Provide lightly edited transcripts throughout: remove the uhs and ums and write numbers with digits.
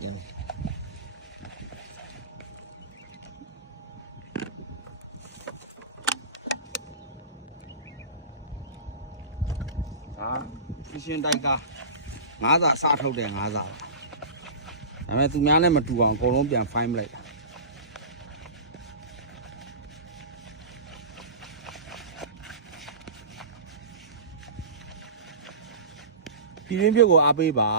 ရှင်တိုက်ကငါးစာစထုတ်တယ်ငါးစာဒါပေမဲ့သူများနဲ့မတူအောင်အကုန်လုံးပြန်ဖိုင်းလိုက်တာပြည်ရင်းပြုတ်ကိုအားပေးပါ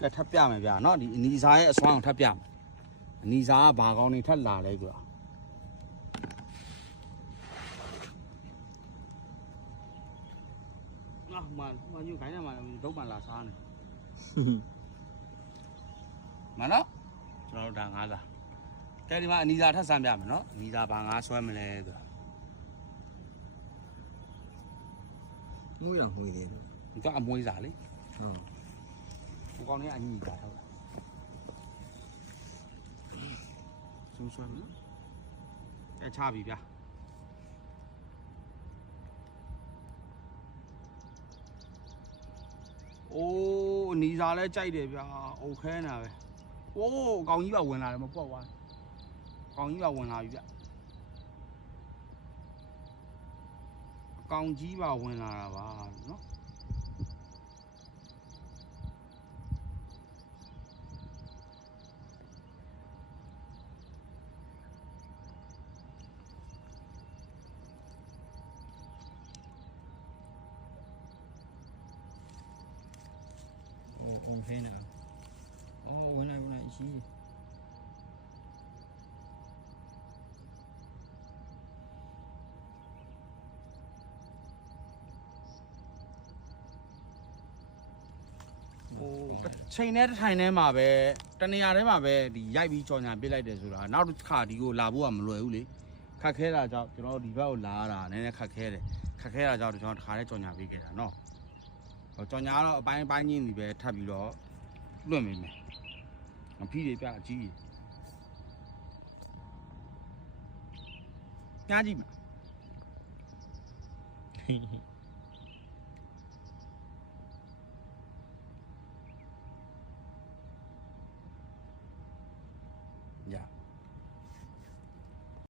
ကထပ်ပြမယ်ဗျာเนาะဒီအနီစာရဲ့အစွမ်းကိုထပ်ပြမယ်အနီစာကဘာကောင်းနေထပ်လာလဲကွာနော်မညူခိုင်းနေမှာဒုတ်မှလာစားနေမနော်ကျွန်တော်တို့ဒါငါးစာကဲဒီမှာအနီစာထပ်စမ်းပြမယ်เนาะအနီစာဘာငါးဆွဲမလဲဆိုတာမွေးရမွေးသေးတယ်ဒီကအမွေးစာလေဟိုကောင်လေးအညီတာဟုတ်ဆွဲမလားအဲချပြီဗျာအိုးအနီစာလဲကြိုက်တယ်ဗျာအုတ်ခဲနာပဲโอ้ကောင်ကြီးပါဝင်လာတယ်မပွက်သွားကောင်ကြီးပါဝင်လာပြီဗျကောင်ကြီးပါဝင်လာတာပါเนาะโอเคนะอ๋อဝင်လာရှိချိန်နဲ့တစ်ထိုင်ထဲမှာပဲတနေရာထဲမှာပဲဒီရိုက်ပြီးကြော်ညာပစ်လိုက်တယ်ဆိုတာနောက်တစ်ခါဒီကိုလာဖို့ကမလွယ်ဘူးလေခက်ခဲတာကြောင့်ကျွန်တော်ဒီဘက်ကိုလာရတာနည်းနည်းခက်ခဲတယ်ခက်ခဲတာကြောင့်ကျွန်တော်တစ်ခါလေးကြော်ညာပေးခဲ့တာเนาะကြော်ညာတော့အပိုင်းပိုင်းချင်းစီပဲထပ်ပြီးတော့လွတ်မိမယ်ငဖီးတွေပြအကြီးကြီးညားကြည့်မှာ